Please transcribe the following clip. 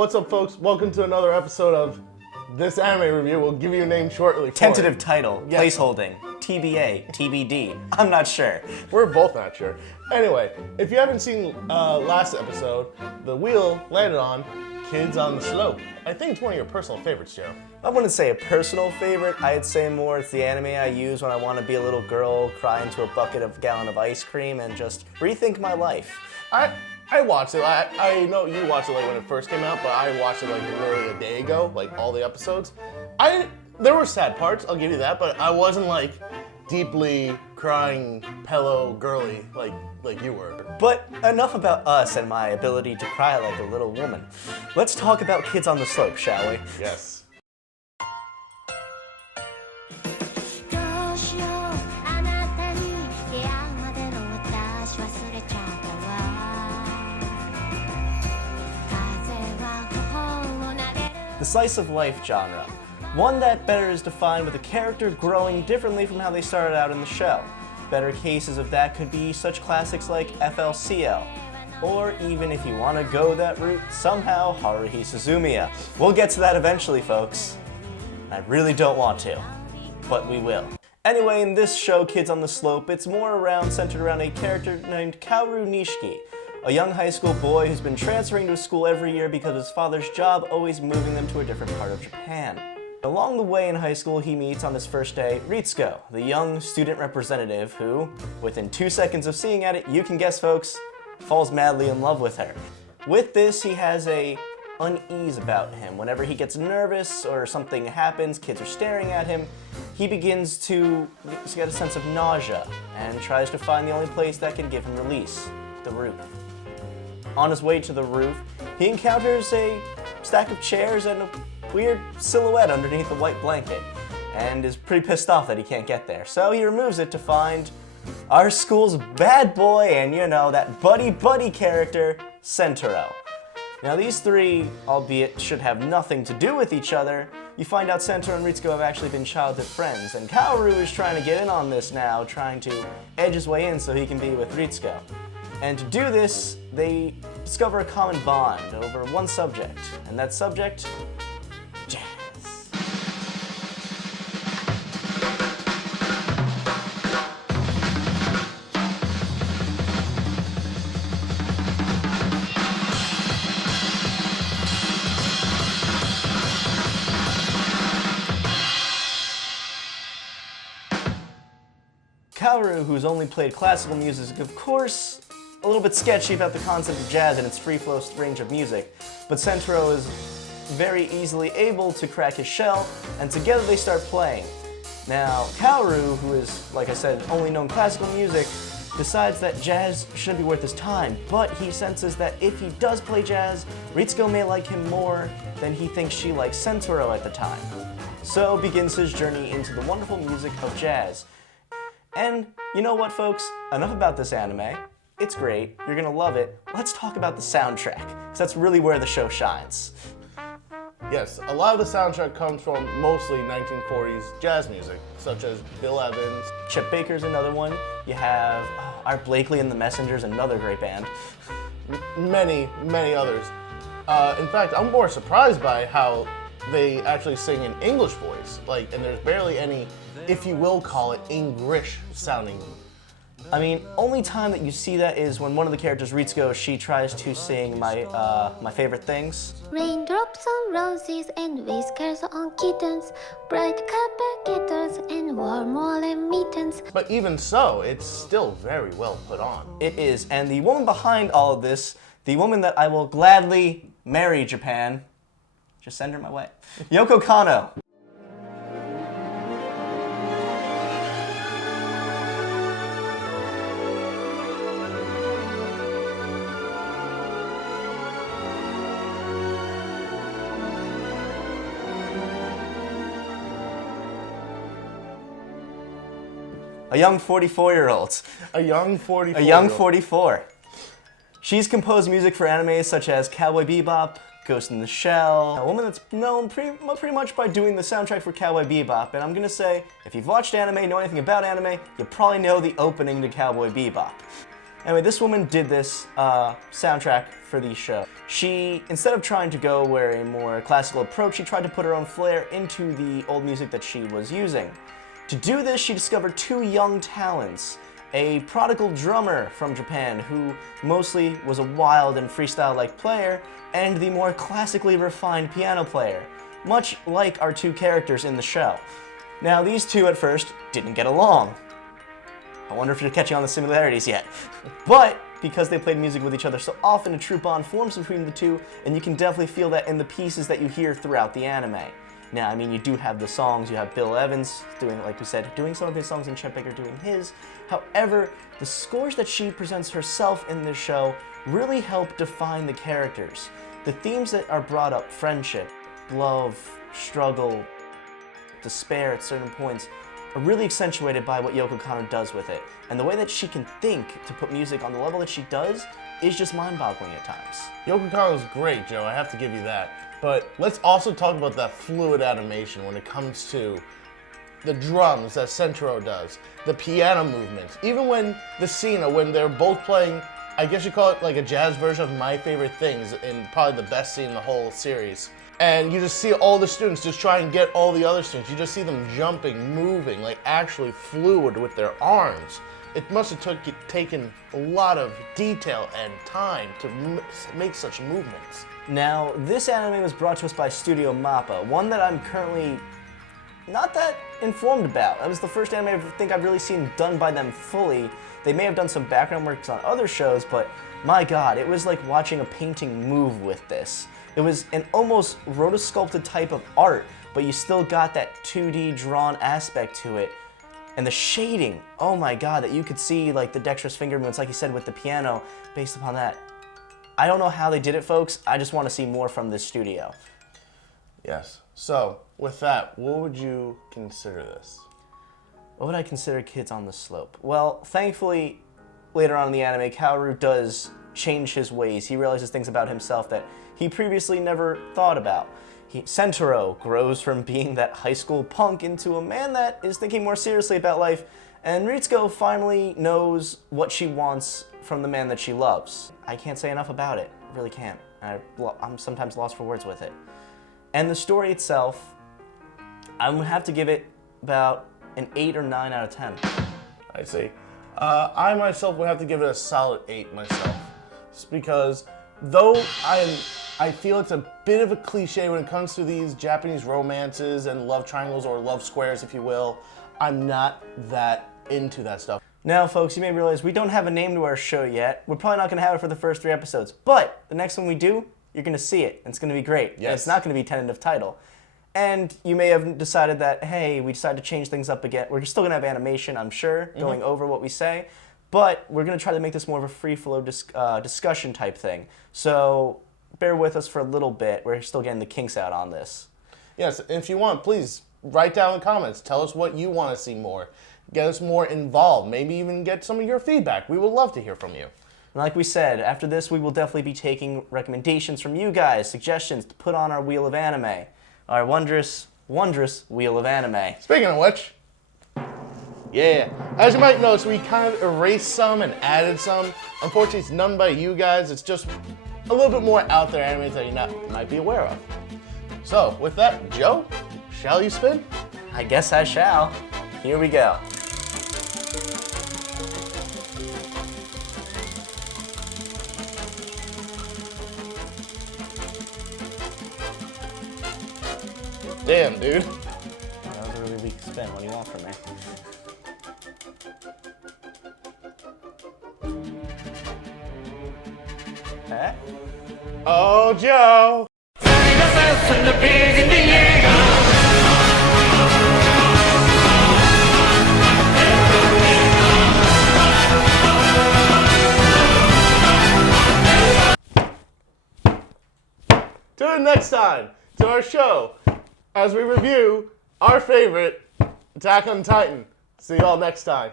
What's up, folks? Welcome to another episode of this anime review. We'll give you a name shortly. Tentative title, placeholding, TBA, TBD. I'm not sure. We're both not sure. Anyway, if you haven't seen last episode, the wheel landed on Kids on the Slope. I think it's one of your personal favorites, Joe. I wouldn't say a personal favorite. I'd say more it's the anime I use when I want to be a little girl, cry into a gallon of ice cream, and just rethink my life. I watched it. I know you watched it like when it first came out, but I watched it like literally a day ago, like all the episodes. There were sad parts, I'll give you that, but I wasn't like deeply crying, pillow girly like you were. But enough about us and my ability to cry like a little woman. Let's talk about Kids on the Slope, shall we? Yes. The slice of life genre. One that better is defined with a character growing differently from how they started out in the show. Better cases of that could be such classics like FLCL, or even if you want to go that route, somehow Haruhi Suzumiya. We'll get to that eventually, folks. I really don't want to, but we will. Anyway, in this show, Kids on the Slope, it's more centered around a character named Kaoru Nishiki, a young high school boy who's been transferring to school every year because of his father's job always moving them to a different part of Japan. Along the way in high school, he meets on his first day Ritsuko, the young student representative who, within 2 seconds of seeing at it, you can guess folks, falls madly in love with her. With this, he has a unease about him. Whenever he gets nervous or something happens, kids are staring at him, he begins to get a sense of nausea and tries to find the only place that can give him release, the roof. On his way to the roof, he encounters a stack of chairs and a weird silhouette underneath the white blanket, and is pretty pissed off that he can't get there. So he removes it to find our school's bad boy and, you know, that buddy character, Sentaro. Now these three, albeit should have nothing to do with each other, you find out Sentaro and Ritsuko have actually been childhood friends, and Kaoru is trying to get in on this now, trying to edge his way in so he can be with Ritsuko. And to do this, they discover a common bond over one subject, and that subject, jazz. Kaoru, who's only played classical music, of course, a little bit sketchy about the concept of jazz and its free-flow range of music, but Sentaro is very easily able to crack his shell, and together they start playing. Now, Kaoru, who is, like I said, only known classical music, decides that jazz shouldn't be worth his time, but he senses that if he does play jazz, Ritsuko may like him more than he thinks she likes Sentaro at the time. So begins his journey into the wonderful music of jazz. And you know what, folks? Enough about this anime. It's great, you're gonna love it. Let's talk about the soundtrack, because that's really where the show shines. Yes, a lot of the soundtrack comes from mostly 1940s jazz music, such as Bill Evans. Chet Baker's another one. You have Art Blakey and the Messengers, another great band. Many others. In fact, I'm more surprised by how they actually sing in English voice. And there's barely any, if you will call it, English sounding. I mean, only time that you see that is when one of the characters, Ritsuko, she tries to sing my favorite things. Raindrops on roses and whiskers on kittens, bright carpet getters and warm woolen mittens. But even so, it's still very well put on. It is, and the woman behind all of this, the woman that I will gladly marry, Japan, just send her my way, Yoko Kanno. A young 44-year-old. A young 44. A young 44. She's composed music for animes such as Cowboy Bebop, Ghost in the Shell, a woman that's known pretty much by doing the soundtrack for Cowboy Bebop, and I'm gonna say, if you've watched anime, know anything about anime, you probably know the opening to Cowboy Bebop. Anyway, this woman did this soundtrack for the show. She, instead of trying to go where a more classical approach, she tried to put her own flair into the old music that she was using. To do this, she discovered two young talents. A prodigal drummer from Japan who mostly was a wild and freestyle-like player, and the more classically refined piano player, much like our two characters in the show. Now, these two at first didn't get along. I wonder if you're catching on the similarities yet. But because they played music with each other so often, a true bond forms between the two, and you can definitely feel that in the pieces that you hear throughout the anime. Now, I mean, you do have the songs. You have Bill Evans doing, like we said, doing some of his songs and Chet Baker doing his. However, the scores that she presents herself in this show really help define the characters. The themes that are brought up, friendship, love, struggle, despair at certain points, are really accentuated by what Yoko Kanno does with it. And the way that she can think to put music on the level that she does is just mind-boggling at times. Yoko Kanno's great, Joe. I have to give you that. But let's also talk about that fluid animation when it comes to the drums that Sentaro does, the piano movements, even when the scene, when they're both playing, I guess you call it like a jazz version of My Favorite Things, and probably the best scene in the whole series. And you just see all the students just try and get all the other students. You just see them jumping, moving, like actually fluid with their arms. It must have taken a lot of detail and time to make such movements. Now, this anime was brought to us by Studio Mappa, one that I'm currently not that informed about. That was the first anime I think I've really seen done by them fully. They may have done some background works on other shows, but my god, it was like watching a painting move with this. It was an almost rotosculpted type of art, but you still got that 2D drawn aspect to it. And the shading, oh my god, that you could see like the dexterous finger movements, like you said, with the piano, based upon that. I don't know how they did it, folks. I just want to see more from this studio. Yes. So, with that, what would you consider this? What would I consider Kids on the Slope? Well, thankfully, later on in the anime, Kaoru does change his ways. He realizes things about himself that he previously never thought about. Sentaro grows from being that high school punk into a man that is thinking more seriously about life, and Ritsuko finally knows what she wants from the man that she loves. I can't say enough about it. I really can't. I'm sometimes lost for words with it. And the story itself, I'm gonna have to give it about an 8 or 9 out of 10. I see. I myself would have to give it a solid 8 myself. Just because, though I feel it's a bit of a cliche when it comes to these Japanese romances and love triangles or love squares, if you will, I'm not that into that stuff. Now, folks, you may realize we don't have a name to our show yet. We're probably not going to have it for the first 3 episodes, but the next one we do, you're going to see it, and it's going to be great. Yes. And it's not going to be tentative title. And you may have decided that, hey, we decided to change things up again. We're still going to have animation, I'm sure, going over what we say, but we're going to try to make this more of a free-flow discussion type thing. So bear with us for a little bit. We're still getting the kinks out on this. Yes, if you want, please write down in the comments. Tell us what you want to see more. Get us more involved. Maybe even get some of your feedback. We would love to hear from you. And like we said, after this, we will definitely be taking recommendations from you guys, suggestions to put on our Wheel of Anime. Our wondrous, wondrous Wheel of Anime. Speaking of which, yeah, as you might notice, we kind of erased some and added some. Unfortunately, it's none by you guys. It's just a little bit more out there animes that you might be aware of. So, with that, Joe, shall you spin? I guess I shall. Here we go. Damn, dude. That was a really weak spin. What do you want from me? Huh? Oh, Joe. Tune in next time to our show as we review our favorite Attack on Titan. See you all next time.